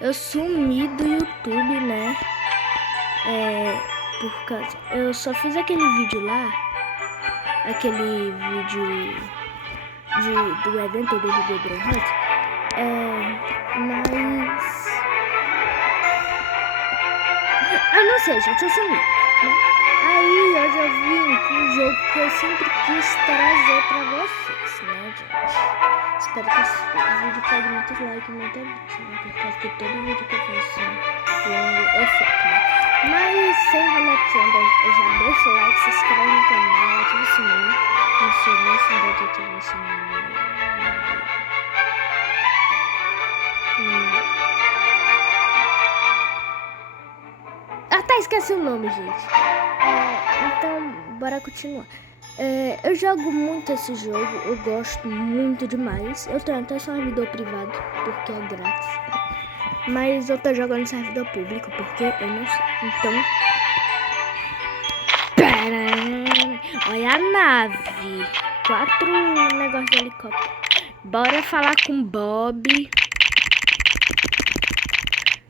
Eu sumi do YouTube, né? Por causa... Eu só fiz aquele vídeo lá. Aquele vídeo do evento do Bebê Hunt. Mas... Eu não sei, gente, eu sumi, né? Aí eu já vim com um jogo que eu sempre quis trazer pra vocês, né, gente? Espero que esse vídeo pegue muitos likes e muita vídeo, né? Por causa que todo vídeo que eu faço longo eu foco, né? Mas sem enrolação, já deixa o like, se inscreve no canal, ativa o sininho. Não sei nem se dá de ativar o sininho. Esqueci o nome, gente. Então, bora continuar. Eu jogo muito esse jogo, eu gosto muito demais. Eu tenho até servidor privado, porque é grátis. Mas eu tô jogando servidor público, porque eu não sei. Então... Olha a nave. 4 negócios de helicóptero. Bora falar com Bob.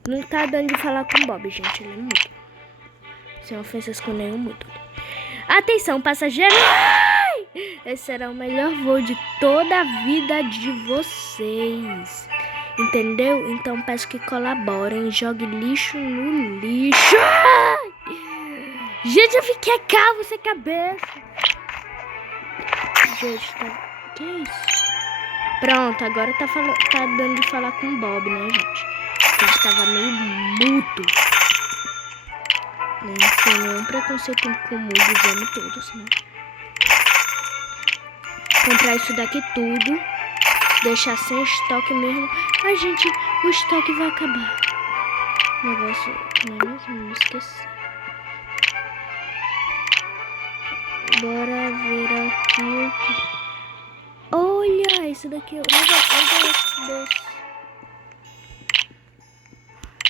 Não tá dando de falar com Bob, gente. Ele é muito... Sem ofensas com nenhum mudo. Atenção, passageiros! Esse será o melhor voo de toda a vida de vocês. Entendeu? Então peço que colaborem. Jogue lixo no lixo. Gente, eu fiquei calvo sem cabeça. Gente, tá... Que isso? Pronto, agora tá dando de falar com o Bob, né, gente? Ele tava meio mudo. Não tem nenhum preconceito com o mundo, vamos todos, né? Comprar isso daqui tudo. Deixar sem estoque mesmo. Ai, gente, o estoque vai acabar. O negócio, não é mesmo? Não esqueci. Bora ver aqui o que... Olha, isso daqui. Olha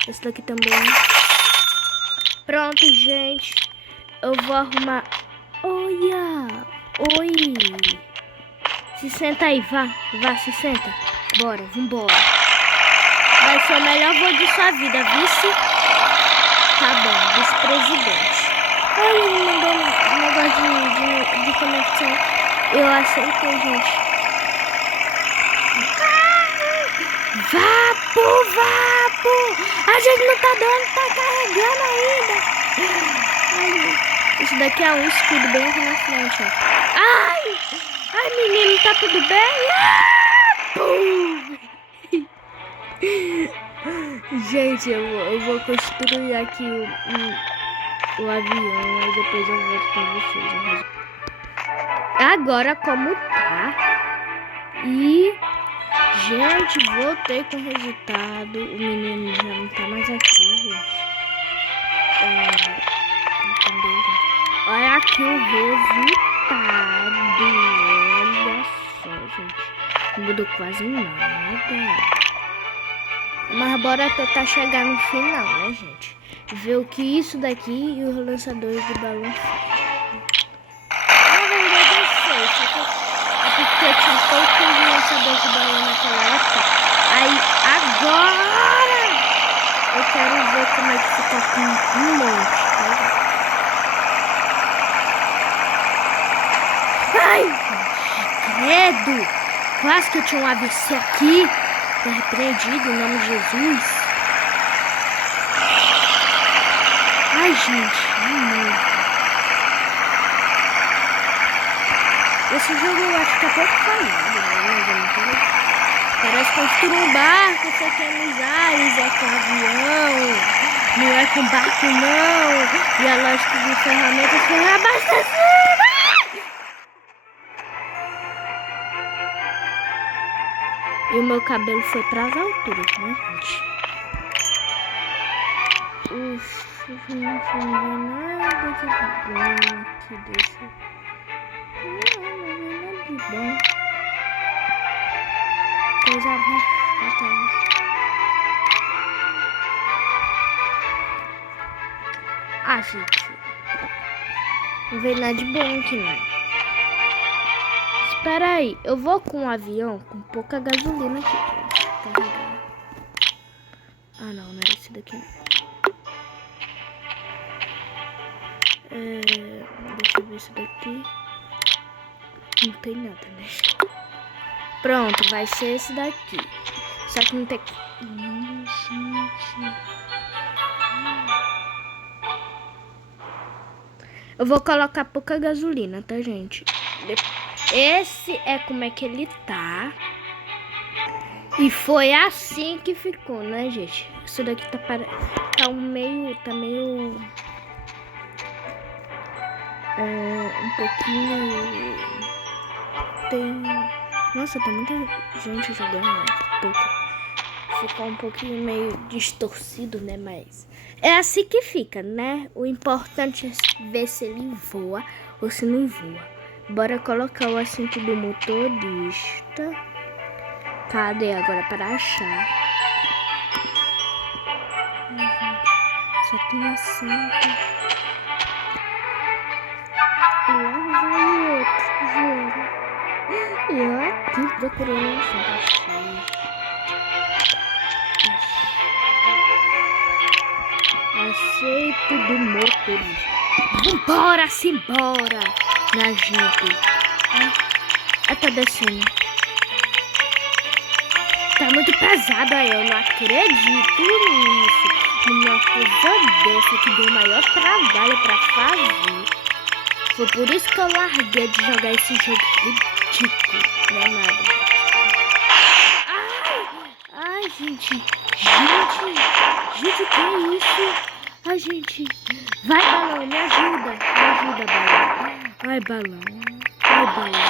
esse daqui também. Pronto, gente. Eu vou arrumar... Olha! Oi! Se senta aí, vá, se senta. Bora, vambora. Vai ser o melhor voo de sua vida, vice? Tá bom, vice-presidente. Ele me mandou um negócio de conexão. Eu aceitei, gente. Vapo! A gente não tá dando, tá carregando ainda. Isso daqui é um escudo bem aqui na frente, ó. Ai, menino, tá tudo bem? Gente, eu vou construir aqui o avião e depois eu volto com vocês. Agora como tá? E... Gente, voltei com o resultado. O menino já não tá mais aqui, gente. Entendeu, gente? Olha aqui o resultado. Olha só, gente. Não mudou quase nada. Mas bora tentar chegar no final, né, gente? Ver o que isso daqui e os lançadores de balão. Na verdade, eu sei. Só que porque tinha poucos lançadores de balão naquela época. Aí, agora eu quero ver como é que fica com um monte, tá? Ai, credo! Quase que eu tinha um AVC aqui. Tô repreendido em nome de Jesus. Ai, gente, esse jogo eu acho que é pouco falhado, né? Parece construir um barco, você quer amizades, é com avião, não é com barco não. E a lógica de ferramentas foi abastecida. E o meu cabelo foi pras alturas, né, gente? Ufa, não foi nada de bom aqui desse... Não de bom. Coisa vai atrás. Gente. Não veio nada de bom aqui, não. Espera aí. Eu vou com um avião com pouca gasolina aqui, gente. Carregar. daqui. Deixa eu ver isso daqui. Não tem nada, né? Pronto, vai ser esse daqui. Só que não tem... gente. Eu vou colocar pouca gasolina, tá, gente? Esse é como é que ele tá. E foi assim que ficou, né, gente? Isso daqui tá meio... um pouquinho... Nossa, tem muita gente jogando, né? Ficou um pouquinho meio distorcido, né? Mas é assim que fica, né? O importante é ver se ele voa ou se não voa. Bora colocar o assento do motorista. Cadê agora para achar? Só tem assento. E lá vai o outro, juro. E eu aqui procurando um assento. Aceito do motorista. Vambora, simbora, minha gente. Tá descendo. Tá muito pesado aí, eu não acredito nisso. Uma coisa dessa que deu maior trabalho pra fazer. Foi por isso que eu larguei de jogar esse jogo ridículo. Não é nada. Ai, gente. Gente, o que é isso? Ai, gente. Vai, balão, me ajuda. Me ajuda, balão. Ai, balão. Ai, balão.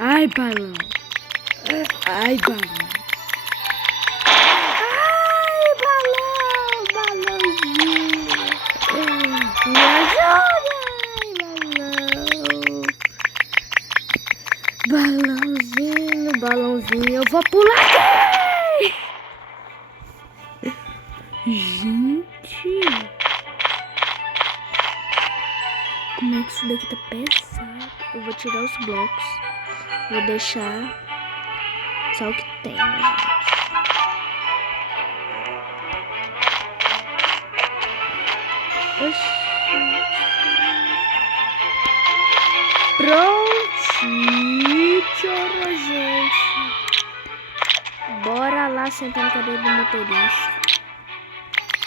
Ai, balão. Ai, balão. Ai, balão. Balãozinho. Me ajuda. Ai, balão. Balãozinho. Eu vou pular aqui. Gente. Como é que isso daqui tá pesado? Eu vou tirar os blocos. Vou deixar só o que tem, né, gente? Oxi. Prontinho, gente. Bora lá sentar na cadeira do motorista.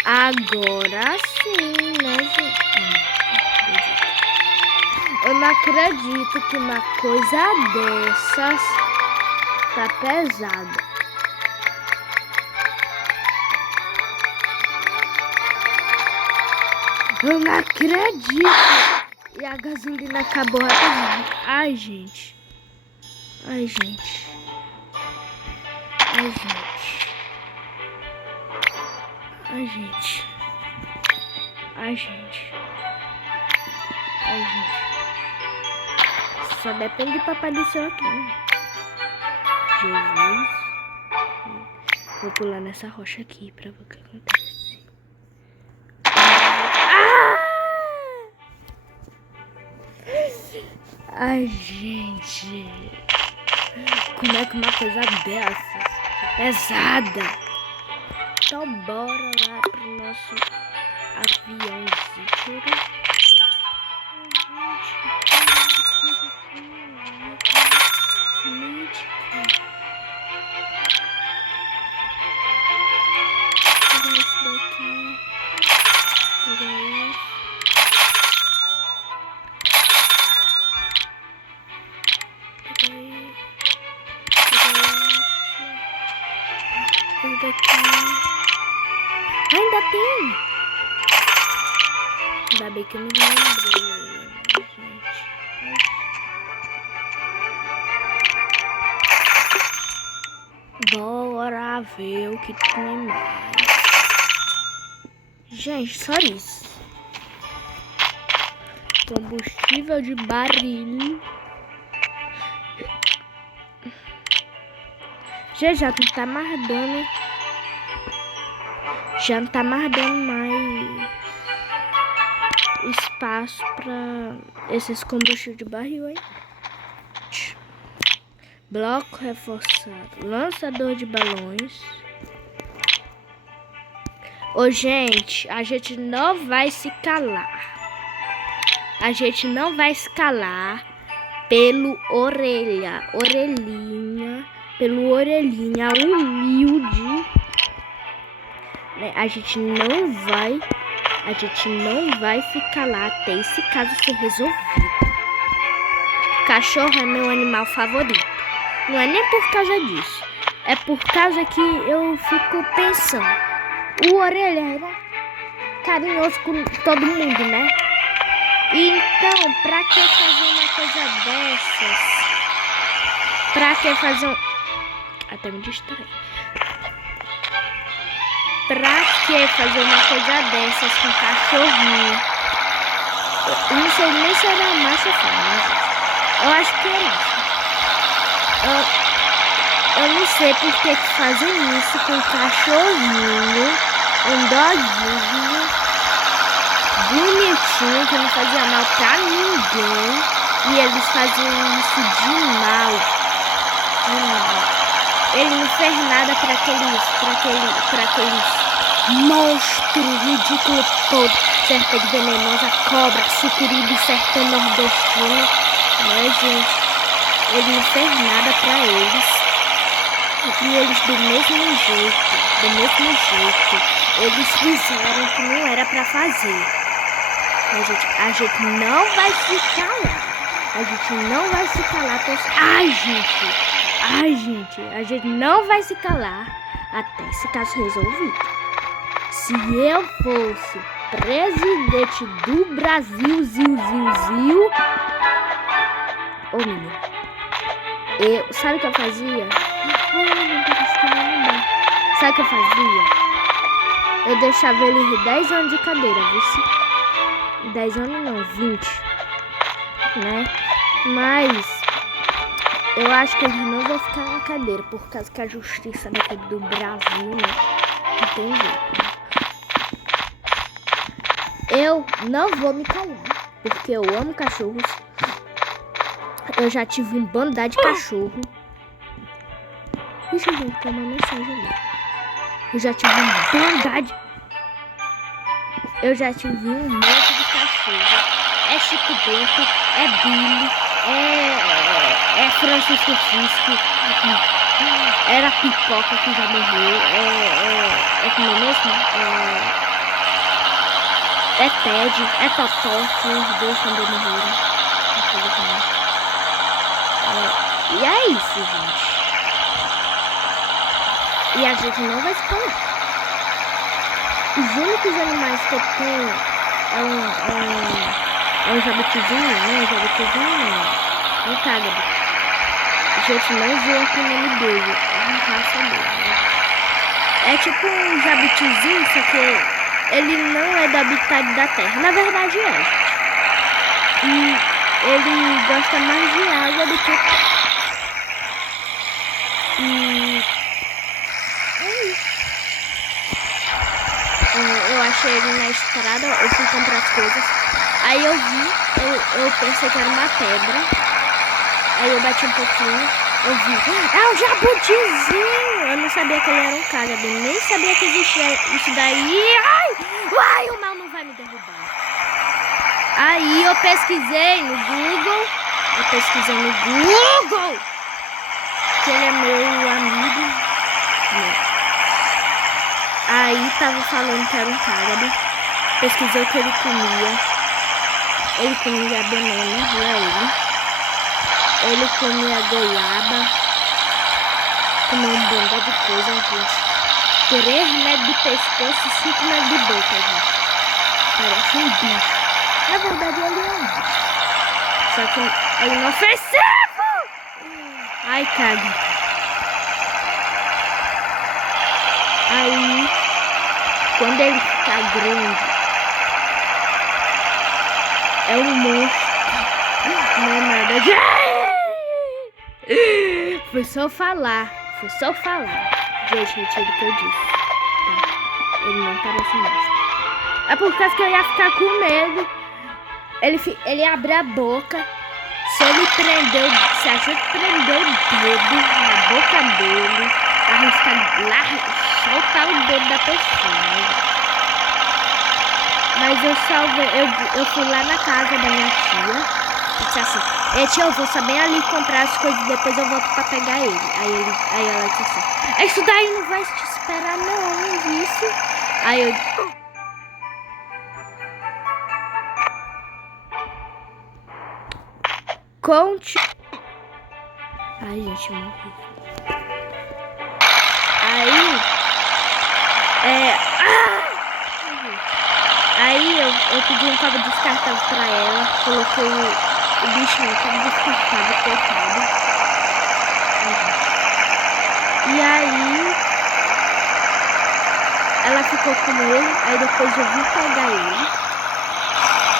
Agora sim, né, gente? Eu não acredito que uma coisa dessas tá pesada. Eu não acredito. E a gasolina acabou rapidinho. Ai, gente. Ai, gente. Ai, gente. Ai, gente. Ai, gente. Ai, gente. Só depende de Papai do Céu aqui, né? Jesus. Vou pular nessa rocha aqui pra ver o que acontece. Ai, gente. Como é que uma coisa dessas é pesada? Então bora lá pro nosso aviãozinho. Ainda tem. Ainda bem que eu me lembrei, gente. Bora ver o que tem mais. Gente, só isso. Combustível de barril. Já não tá mais dando. Já não tá mais dando mais espaço pra esses combustíveis de barril aí. Bloco reforçado. Lançador de balões. Ô, gente, a gente não vai se calar. A gente não vai se calar pelo orelhinha humilde, né? A gente não vai se calar até esse caso ser resolvido. Cachorro é meu animal favorito. Não é nem por causa disso. É por causa que eu fico pensando. O orelha era carinhoso com todo mundo, né? Então, pra que fazer uma coisa dessas? Pra que fazer um... Até me distraí. Pra que fazer uma coisa dessas com cachorrinho? Eu não sei nem se era macho ou fêmea, gente. Eu acho que é macho. Eu não sei por que fazem isso com cachorrinho, um doguinho bonitinho, que não fazia mal pra ninguém. E eles faziam isso de mal. Ele não fez nada pra aqueles monstros ridículos todos. Serpente venenosa, cobra, sucuri do sertão nordestino. Né, gente? Ele não fez nada pra eles. E eles do mesmo jeito, eles fizeram o que não era pra fazer. A gente não vai se calar. A gente não vai se calar. A gente não vai se calar até esse caso resolvido. Se eu fosse presidente do Brasil, ô menino, sabe o que eu fazia? Sabe o que eu fazia? Eu deixava ele rir 10 anos de cadeira, viu? 10 anos não, 20, né? Mas eu acho que eles não vão ficar na cadeira, por causa que a justiça daqui do Brasil, né? Não tem jeito, né? Eu não vou me calar, porque eu amo cachorros. Eu já tive um bando de cachorro. Deixa eu ver, tem uma mensagem ali. Eu já tive um monte de cachorro. É Chico Bento, é Billy, é Francisco Fisco, era Pipoca que já morreu, como é mesmo? É Ted, é Totó, que os dois também morreram. E é isso, gente. E a gente não vai se calar. Os únicos animais que eu tenho é um jabutizinho, né? Um cágado. Gente, não zoa com o nome dele. É uma raça dele, né? É tipo um jabutizinho, só que ele não é do habitat da terra. Na verdade é, gente. E ele gosta mais de água do que terra. E é isso. Eu achei ele na estrada, eu fui comprar as coisas. Aí eu vi, eu pensei que era uma pedra. Aí eu bati um pouquinho, eu vi, é um jabutizinho. Eu não sabia que ele era um cágado, nem sabia que existia isso daí. Ai, o mal não vai me derrubar. Aí eu pesquisei no Google, que ele é meu amigo. Aí tava falando que era um cágado. Pesquisei o que ele comia. Ele comia banana, viu? Ele comia goiaba. Comia um bando de coisa, gente. 3 metros de pescoço e 5 metros de boca, gente. Parece um bicho. Na verdade, ele é um bicho. Só que ele é inofensivo! Ai, caga. Aí, quando ele ficar grande, é um monstro. Não é nada de... Foi só falar. Gente, retiro o que eu disse. Tá? Ele não parece monstro. É por causa que eu ia ficar com medo. Ele abre a boca. Se a gente prender o dedo na boca dele, arriscar lá, soltar o dedo da pessoa. Mas eu salvei, eu fui lá na casa da minha tia e disse assim, tia, eu vou só bem ali comprar as coisas e depois eu volto pra pegar ele. Aí ela disse assim, isso daí não vai te esperar não, isso. Aí eu... Conte... Ai, gente, eu morri. Aí... Aí eu pedi um cabo descartável pra ela. Coloquei o bicho no cabo descartável, coitado. E aí... Ela ficou com ele. Aí depois eu vim pegar ele.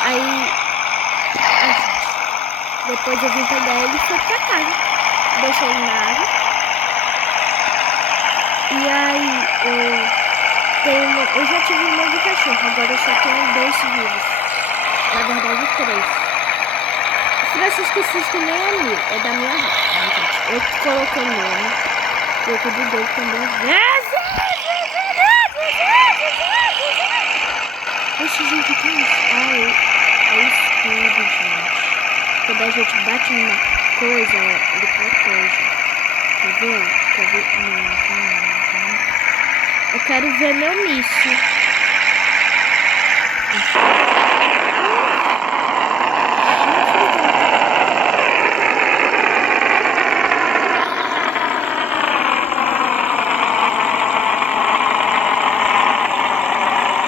Aí... Depois eu vim pegar ele e foi pra casa. Deixei ele na água. E aí eu já tive um monte de cachorro. Agora eu só tenho 2 vivos. Na verdade 3. Francisco Cisco nem é meu. É da minha avó. Eu coloquei o nome. Eu cuido dele também. Oxe, gente, o que é isso? É escudo, gente. Quando a gente bate numa coisa, ele protege. Quer ver? Quer ver? Não. Eu quero ver meu míssil.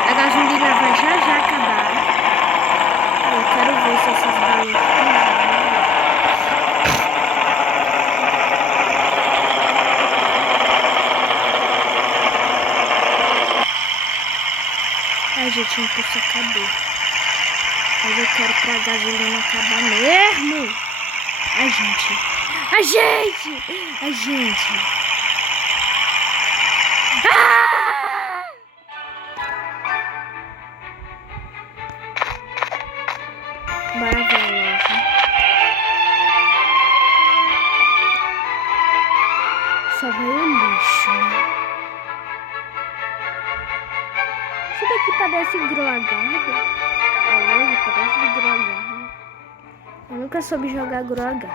A gasolina vai já acabar. Eu quero ver se essas balas... Ai, gente, não posso acabar. Mas eu quero pra gasolina acabar mesmo. Ai, gente. Ah! Bora ver a loja. Só vai o lixo, né? Isso daqui parece Groagarden. A loja parece Groagarden. Eu nunca soube jogar Groagarden.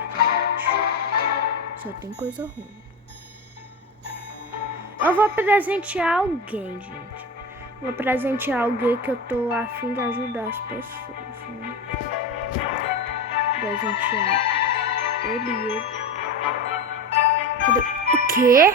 Só tem coisa ruim. Eu vou presentear alguém, gente. Vou presentear alguém que eu tô a fim de ajudar as pessoas, né? Presentear ele. Cadê? O quê?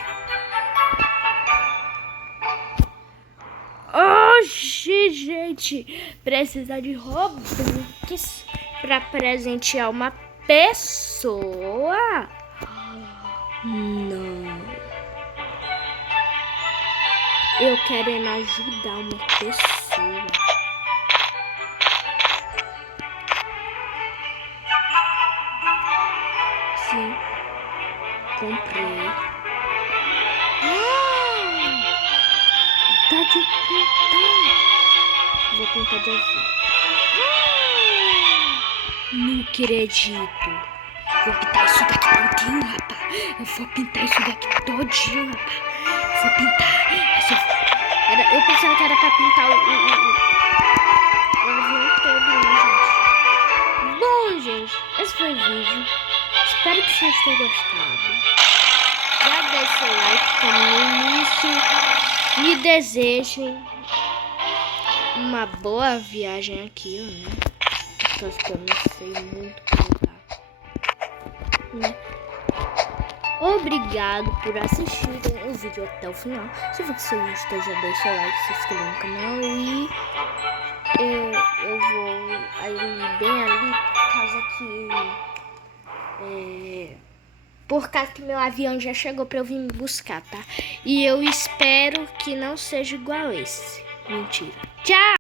Oxi, gente, precisa de Robux pra presentear uma pessoa? Não. Eu quero ajudar uma pessoa. Sim, comprei. Tá de pintar. Vou pintar de azul. Não acredito. Vou pintar isso daqui todinho, rapaz. Eu vou pintar isso daqui todinho, rapaz. Vou pintar. Eu pensava que era pra pintar o avião todo, né, gente? Bom, gente, esse foi o vídeo. Espero que vocês tenham gostado. Já deixe seu like como no início. Me desejem uma boa viagem aqui, né? Porque que eu não sei muito cantar, né? Obrigado por assistirem o vídeo até o final. Se você gostou, já deixa seu like, se inscreva no canal e eu vou aí bem ali por causa que meu avião já chegou pra eu vir me buscar, tá? E eu espero que não seja igual esse. Mentira. Tchau!